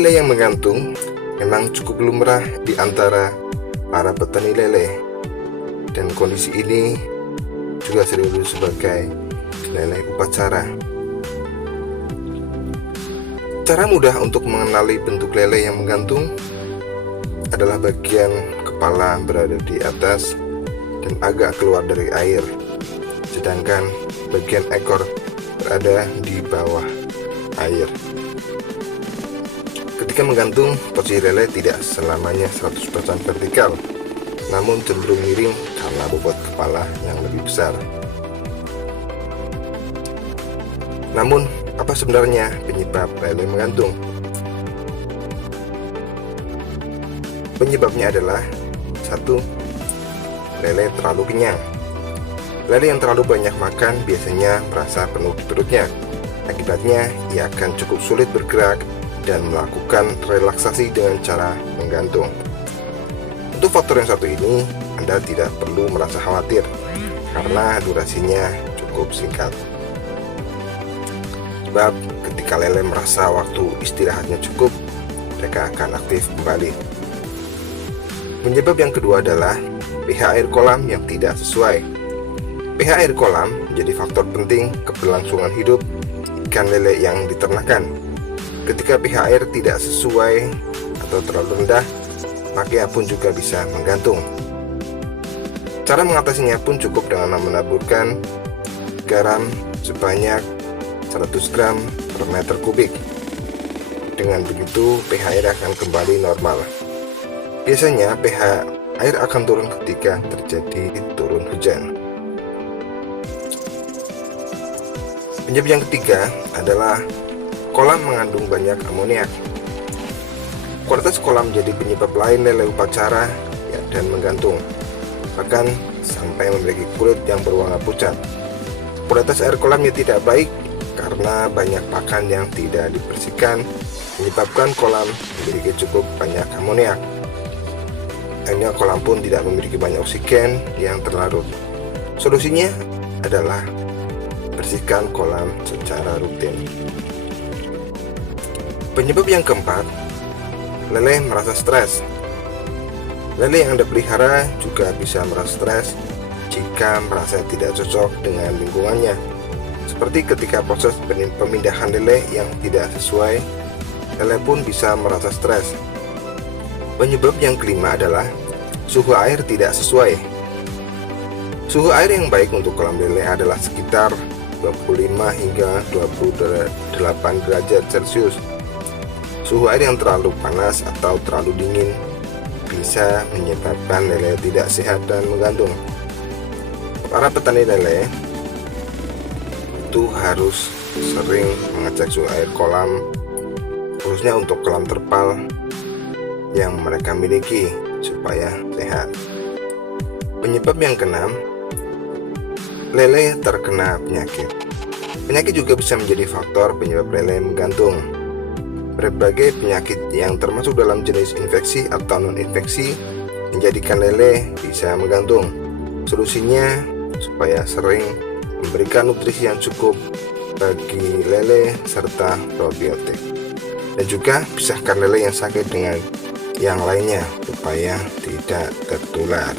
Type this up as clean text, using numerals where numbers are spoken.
lele yang menggantung memang cukup lumrah di antara para petani lele, dan kondisi ini juga sering disebut sebagai lele upacara. Cara mudah untuk mengenali bentuk lele yang menggantung adalah bagian kepala berada di atas dan agak keluar dari air, sedangkan bagian ekor berada di bawah air. Ketika menggantung, posisi lele tidak selamanya 100% vertikal, namun cenderung miring karena bobot kepala yang lebih besar. Namun, apa sebenarnya penyebab lele menggantung? Penyebabnya adalah 1. Lele terlalu kenyang. Lele yang terlalu banyak makan biasanya merasa penuh di perutnya. Akibatnya, ia akan cukup sulit bergerak dan melakukan relaksasi dengan cara menggantung. Untuk faktor yang satu ini, Anda tidak perlu merasa khawatir karena durasinya cukup singkat. Sebab ketika lele merasa waktu istirahatnya cukup, mereka akan aktif kembali. Penyebab yang kedua adalah pH air kolam yang tidak sesuai. pH air kolam menjadi faktor penting keberlangsungan hidup ikan lele yang diternakan. Ketika pH air tidak sesuai atau terlalu rendah, maka ia pun juga bisa menggantung. Cara mengatasinya pun cukup dengan menaburkan garam sebanyak 100 gram per meter kubik. Dengan begitu, pH air akan kembali normal. Biasanya pH air akan turun ketika terjadi turun hujan. Penyebab yang ketiga adalah kolam mengandung banyak amoniak. Kualitas kolam menjadi penyebab lain lele upacara dan menggantung, bahkan sampai memiliki kulit yang berwarna pucat. Kualitas air kolamnya tidak baik karena banyak pakan yang tidak dibersihkan, menyebabkan kolam memiliki cukup banyak amoniak. Akhirnya kolam pun tidak memiliki banyak oksigen yang terlarut. Solusinya adalah bersihkan kolam secara rutin. Penyebab yang keempat, lele merasa stres. Lele yang Anda pelihara juga bisa merasa stres jika merasa tidak cocok dengan lingkungannya. Seperti ketika proses pemindahan lele yang tidak sesuai, lele pun bisa merasa stres. Penyebab yang kelima adalah suhu air tidak sesuai. Suhu air yang baik untuk kolam lele adalah sekitar 25 hingga 28 derajat Celcius. Suhu air yang terlalu panas atau terlalu dingin bisa menyebabkan lele tidak sehat dan menggantung. Para petani lele itu harus sering mengecek suhu air kolam, khususnya untuk kolam terpal yang mereka miliki supaya sehat. Penyebab yang keenam, lele terkena penyakit. Penyakit juga bisa menjadi faktor penyebab lele menggantung. Berbagai penyakit yang termasuk dalam jenis infeksi atau non-infeksi menjadikan lele bisa menggantung. Solusinya supaya sering memberikan nutrisi yang cukup bagi lele serta probiotik, dan juga pisahkan lele yang sakit dengan yang lainnya supaya tidak tertular.